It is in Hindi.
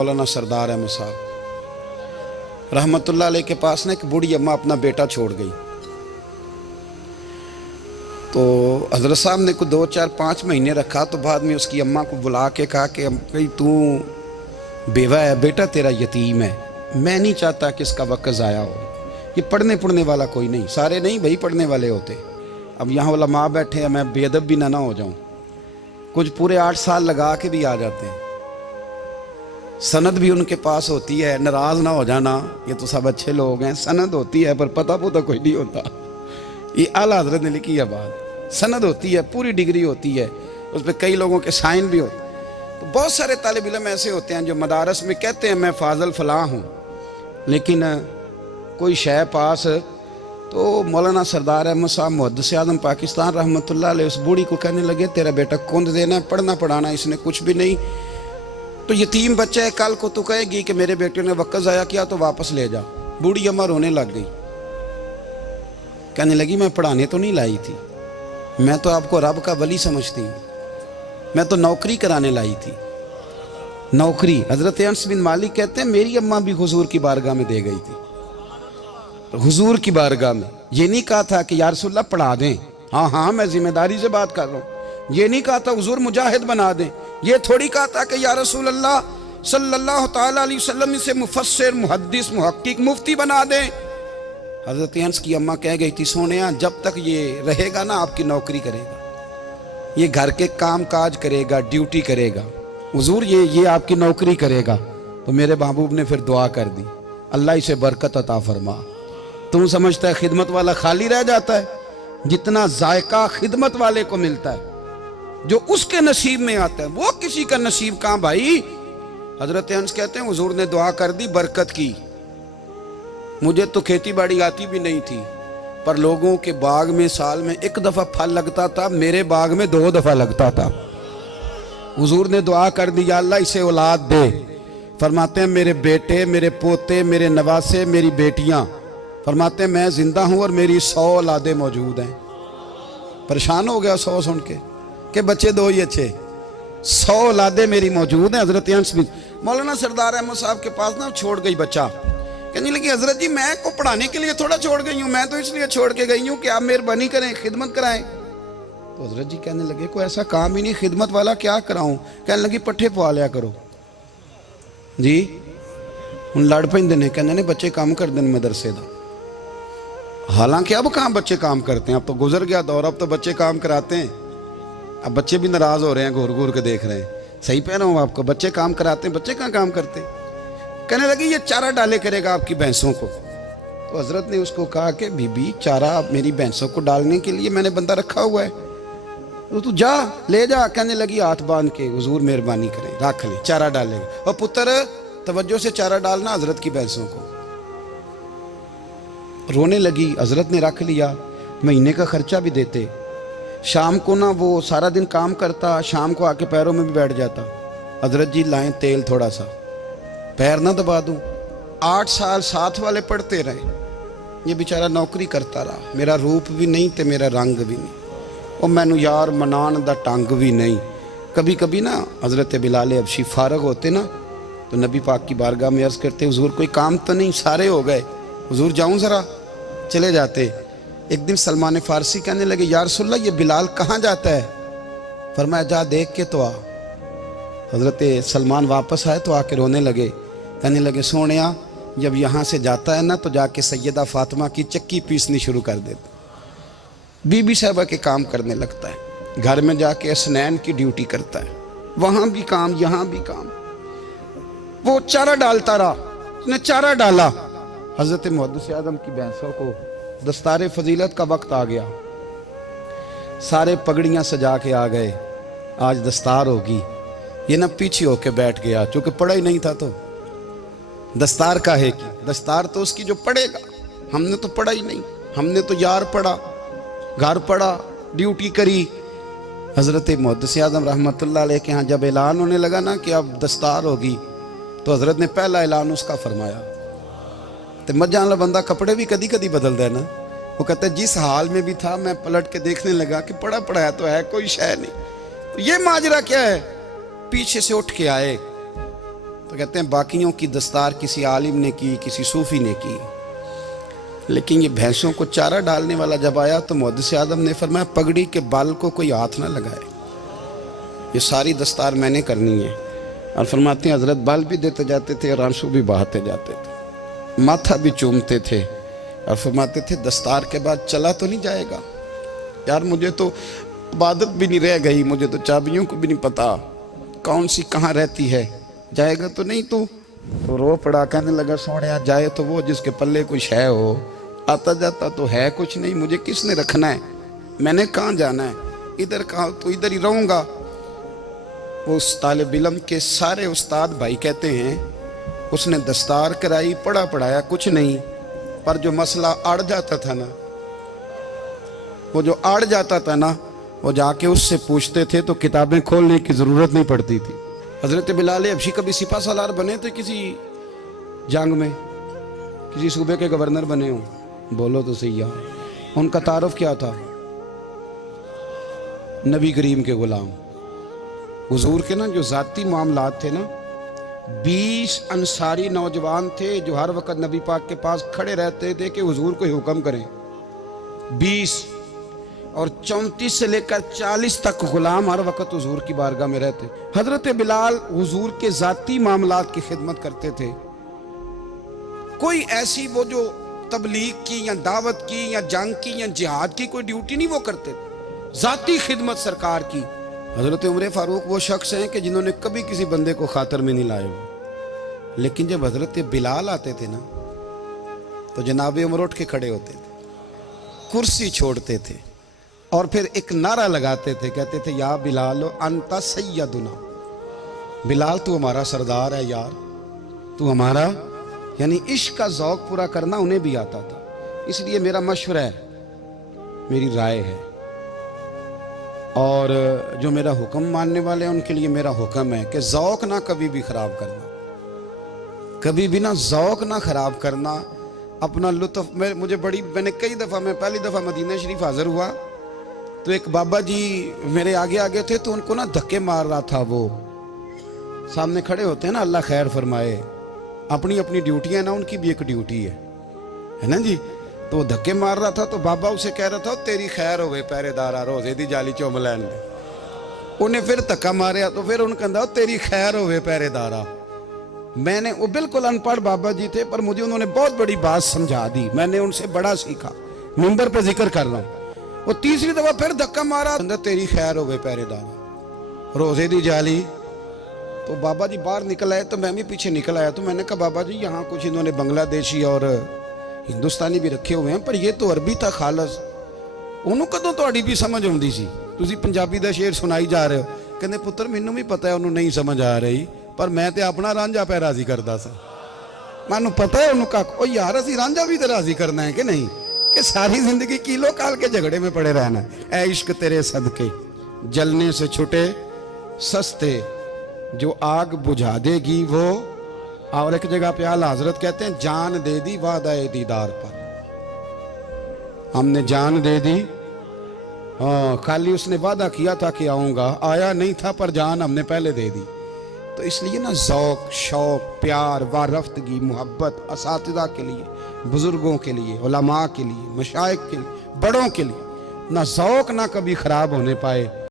मौलाना सरदार अहमद साहब रहमतुल्लाह अलैह के पास ना एक बूढ़ी अम्मा अपना बेटा छोड़ गई। तो हज़रत साहब ने कुछ 2, 4, 5 महीने रखा। तो बाद में उसकी अम्मा को बुला के कहा कि भाई तू बेवा है, बेटा तेरा यतीम है, मैं नहीं चाहता कि इसका वक्त ज़ाया हो। ये पढ़ने वाला कोई नहीं, सारे नहीं भाई पढ़ने वाले होते। अब यहाँ वाला माँ बैठे हैं, मैं बेअदब भी ना हो जाऊँ। कुछ पूरे 8 साल लगा के भी आ जाते हैं, सनद भी उनके पास होती है। नाराज़ ना हो जाना, ये तो सब अच्छे लोग हैं। सनद होती है पर पता पुता कोई नहीं होता। ये आला हज़रत ने लिखी है बात। सनद होती है, पूरी डिग्री होती है, उस पर कई लोगों के साइन भी होते हैं। तो बहुत सारे तालिब इल्म ऐसे होते हैं जो मदारस में कहते हैं मैं फाजल फलां हूँ, लेकिन कोई शय पास। तो मौलाना सरदार अहमद साहब मुहद्दिस आज़म पाकिस्तान रहमतुल्लाह अलैह उस बूढ़ी को कहने लगे तेरा बेटा कुंद देना है, पढ़ना पढ़ाना इसने कुछ भी नहीं, तो यतीम बच्चा है, कल को तू कहेगी कि मेरे बेटे ने वक्त ज़ाया किया तो वापस ले जा। बूढ़ी अम्मा रोने लग गई, कहने लगी मैं पढ़ाने तो नहीं लाई थी, मैं तो आपको रब का वली समझती हूँ, मैं तो नौकरी कराने लाई थी। नौकरी हज़रत अनस बिन मालिक कहते हैं मेरी अम्मा भी हुजूर की बारगाह में दे गई थी। तो हुजूर की बारगाह में ये नहीं कहा था कि या रसूलल्लाह पढ़ा दें, हाँ हाँ मैं जिम्मेदारी से बात कर रहा हूँ। ये नहीं कहा था हुजूर मुजाहिद बना दें, ये थोड़ी कहा था कि या रसूलल्लाह सल्लल्लाहु ताला अलैहि वसल्लम से मुफस्सिर मुहद्दिस मुहक्किक मुफ्ती बना दें। हज़रत अनस की अम्मा कह गई थी सोनिया जब तक ये रहेगा ना आपकी नौकरी करेगा, ये घर के काम काज करेगा, ड्यूटी करेगा, हुजूर ये आपकी नौकरी करेगा। तो मेरे महबूब ने फिर दुआ कर दी, अल्लाह इसे बरकत अता फरमा। तू समझता है खिदमत वाला खाली रह जाता है? जितना जायका खिदमत वाले को मिलता है, जो उसके नसीब में आता है, वो किसी का नसीब कहां भाई। हजरत अनस कहते हैं हुजूर ने दुआ कर दी, बरकत की। मुझे तो खेती बाड़ी आती भी नहीं थी, पर लोगों के बाग में साल में 1 दफा फल लगता था, मेरे बाग में 2 दफा लगता था। हुजूर ने दुआ कर दी अल्लाह इसे औलाद दे। फरमाते हैं मेरे बेटे, मेरे पोते, मेरे नवासे, मेरी बेटियां, फरमाते हैं मैं जिंदा हूं और मेरी 100 औलादे मौजूद हैं। परेशान हो गया 100 सुन के कि बच्चे 2 ही अच्छे, 100 औलादे मेरी मौजूद हैं। हजरत अनस बिन मौलाना सरदार अहमद साहब के पास ना छोड़ गई बच्चा, कहने लगी हजरत जी मैं को पढ़ाने के लिए थोड़ा छोड़ गई हूँ, मैं तो इसलिए छोड़ के गई हूँ कि आप मेहरबानी करें, खिदमत कराएं। तो हजरत जी कहने लगे कोई ऐसा काम ही नहीं, खिदमत वाला क्या कराऊं। कहने लगी पट्ठे पवा लिया करो जी। हूँ लड़ पेंदे ने, कहने ने बच्चे काम कर दें मदरसे का। हालांकि अब कहाँ बच्चे काम करते हैं, अब तो गुजर गया दौर, अब तो बच्चे काम कराते हैं। अब बच्चे भी नाराज हो रहे हैं, घूर घूर के देख रहे हैं। सही कह रहा हूँ आपको, बच्चे काम कराते हैं, बच्चे कहाँ काम करते। कहने लगी ये चारा डाले करेगा आपकी भैंसों को। तो हजरत ने उसको कहा कि बीबी चारा मेरी भैंसों को डालने के लिए मैंने बंदा रखा हुआ है, तो तू जा ले जा। कहने लगी हाथ बांध के हुजूर मेहरबानी करें रख ले, चारा डालेगा। और पुत्र तवज्जो से चारा डालना हजरत की भैंसों को। रोने लगी, हजरत ने रख लिया, महीने का खर्चा भी देते। शाम को ना वो सारा दिन काम करता, शाम को आके पैरों में भी बैठ जाता, हजरत जी लाएं तेल थोड़ा सा, पैर ना दबा दूं। 8 साल साथ वाले पढ़ते रहे, ये बेचारा नौकरी करता रहा, मेरा रूप भी नहीं ते मेरा रंग भी नहीं, और मैनू यार मनान दा टंग भी नहीं। कभी कभी ना हजरत बिलाल हबशी फारग होते ना, तो नबी पाक की बारगाह में अर्ज करते हुजूर कोई काम तो नहीं, सारे हो गए, हुजूर जाऊं जरा, चले जाते। एक दिन सलमान फारसी कहने लगे या रसूलल्लाह ये बिलाल कहाँ जाता है। फरमाया जा देख के तो आ। हजरत सलमान वापस आए तो आके रोने लगे, कहने लगे सोनिया जब यहाँ से जाता है ना तो जाके सैयदा फातिमा की चक्की पीसनी शुरू कर देता, बीबी साहबा के काम करने लगता है, घर में जाके स्नैन की ड्यूटी करता है, वहाँ भी काम यहाँ भी काम। वो चारा डालता रहा, उसने चारा डाला। हज़रत मुहद्दिस आज़म की भैंसों को दस्तार फजीलत का वक्त आ गया, सारे पगड़ियाँ सजा के आ गए, आज दस्तार होगी। ये ना पीछे होके बैठ गया, चूँकि पढ़ा ही नहीं था तो दस्तार का है कि दस्तार तो उसकी जो पढ़ेगा, हमने तो पढ़ा ही नहीं, हमने तो यार पढ़ा, घर पढ़ा, ड्यूटी करी। हज़रत मुहद्दिस आज़म रहमतुल्लाह अलैह के यहाँ जब ऐलान होने लगा ना कि अब दस्तार होगी, तो हज़रत ने पहला ऐलान उसका फरमाया। तो मजा वाला बंदा कपड़े भी कदी कदी बदल दे ना, वो कहता है जिस हाल में भी था मैं पलट के देखने लगा कि पढ़ा पढ़ाया तो है, कोई शय नहीं। तो ये माजरा क्या है, पीछे से उठ के आए, तो कहते हैं बाकियों की दस्तार किसी आलिम ने की, किसी सूफी ने की, लेकिन ये भैंसों को चारा डालने वाला जब आया तो मुहद्दिस आदम ने फरमाया पगड़ी के बाल को कोई हाथ ना लगाए, ये सारी दस्तार मैंने करनी है। और फरमाते हैं हजरत बाल भी देते जाते थे और आंसू भी बहाते जाते थे, माथा भी चूमते थे और फरमाते थे दस्तार के बाद चला तो नहीं जाएगा यार, मुझे तो इबादत भी नहीं रह गई, मुझे तो चाबियों को भी नहीं पता कौन सी कहाँ रहती है, जाएगा तो नहीं तू? तो रो पड़ा, कहने लगा सोने जाए तो वो जिसके पल्ले कुछ है हो, आता जाता तो है कुछ नहीं, मुझे किसने रखना है, मैंने कहाँ जाना है, इधर कहाँ तो इधर ही रहूँगा। उस तालिब इल्म के सारे उस्ताद भाई कहते हैं उसने दस्तार कराई, पढ़ा पढ़ाया कुछ नहीं, पर जो मसला अड़ जाता था ना, वो जो अड़ जाता था ना, वो जाके उससे पूछते थे तो किताबें खोलने की ज़रूरत नहीं पड़ती थी। हज़रत बिलाल हबशी कभी सिपा सालार बने थे किसी जंग में, किसी सूबे के गवर्नर बने हो? बोलो तो सही यार। उनका तारुफ क्या था? नबी करीम के गुलाम। हुजूर के ना जो ज़ाती मामलात थे ना, 20 अंसारी नौजवान थे जो हर वक्त नबी पाक के पास खड़े रहते थे कि हुजूर को हुक्म करें। 20 और 34 से लेकर 40 तक गुलाम हर वक्त हुजूर की बारगाह में रहते। हजरत बिलाल हुजूर के ज़ाती मामलात की खिदमत करते थे। कोई ऐसी वो जो तबलीग की या दावत की या जंग की या जिहाद की कोई ड्यूटी नहीं वो करते थे, ज़ाती खिदमत सरकार की। हजरत उमर फारूक वो शख्स हैं कि जिन्होंने कभी किसी बंदे को खातर में नहीं लाए हो, लेकिन जब हजरत बिलाल आते थे ना तो जनाब उमर उठ के खड़े होते थे, कुर्सी छोड़ते थे और फिर एक नारा लगाते थे, कहते थे या बिलाल अंता सैयदुना, बिलाल तू हमारा सरदार है यार, तू हमारा। यानी इश्क का ज़ौक़ पूरा करना उन्हें भी आता था। इसलिए मेरा मशवरा है, मेरी राय है, और जो मेरा हुक्म मानने वाले हैं उनके लिए मेरा हुक्म है कि ज़ौक़ ना कभी भी ख़राब करना, कभी भी ना ज़ौक़ ना ख़राब करना, अपना लुत्फ़। मैंने कई दफ़ा, मैं पहली दफ़ा मदीना शरीफ हाज़िर हुआ तो एक बाबा जी मेरे आगे आगे थे, तो उनको ना धक्के मार रहा था। वो सामने खड़े होते हैं ना, अल्लाह खैर फरमाए, अपनी अपनी ड्यूटियाँ ना, उनकी भी एक ड्यूटी है ना जी। तो वो धक्के मार रहा था तो बाबा उसे कह रहा था तेरी खैर होवे पहरेदारा, रोजे दी जाली चुम लैन दे। उन्हें फिर धक्का मारिया तो फिर उन्हें कहता तेरी खैर होवे पहरेदारा। मैंने, वो बिल्कुल अनपढ़ बाबा जी थे, पर मुझे उन्होंने बहुत बड़ी बात समझा दी, मैंने उनसे बड़ा सीखा, मिंबर पे जिक्र कर रहा हूँ। वो तीसरी दफा फिर धक्का मारा, तेरी खैर होवे पहरेदारा, रोजे दी जाली। तो बाबा जी बाहर निकल आए तो मैं भी पीछे निकल आया। तो मैंने कहा बाबा जी यहाँ कुछ इन्होंने बांग्लादेशी और हिंदुस्तानी भी रखे हुए हैं, पर ये तो अरबी था खालस, उन्होंने कदों थोड़ी भी समझ आती सी, तुसी पंजाबी का शेर सुनाई जा रहे हो। कहते पुत्र मैनू भी पता है उन्होंने नहीं समझ आ रही, पर मैं तो अपना रांझा पै राजी करता सा, मैनू पता है उन्होंने कहा ओ यार असी रांझा भी तो राजी करना है कि नहीं, कि सारी जिंदगी किलो काल के झगड़े में पड़े रहना। ऐ इश्क तेरे सदके जलने से छुटे सस्ते, जो आग बुझा देगी वो। और एक जगह पे आला हजरत कहते हैं जान दे दी वादा दीदार पर, हमने जान दे दी। हाँ, खाली उसने वादा किया था कि आऊंगा, आया नहीं था, पर जान हमने पहले दे दी। तो इसलिए ना ज़ौक़, शौक़, प्यार, वारफ्तगी, मोहब्बत असातिज़ा के लिए, बुजुर्गों के लिए, उलमा के लिए, मशाइख के लिए, बड़ों के लिए ना ज़ौक़ ना कभी ख़राब होने पाए।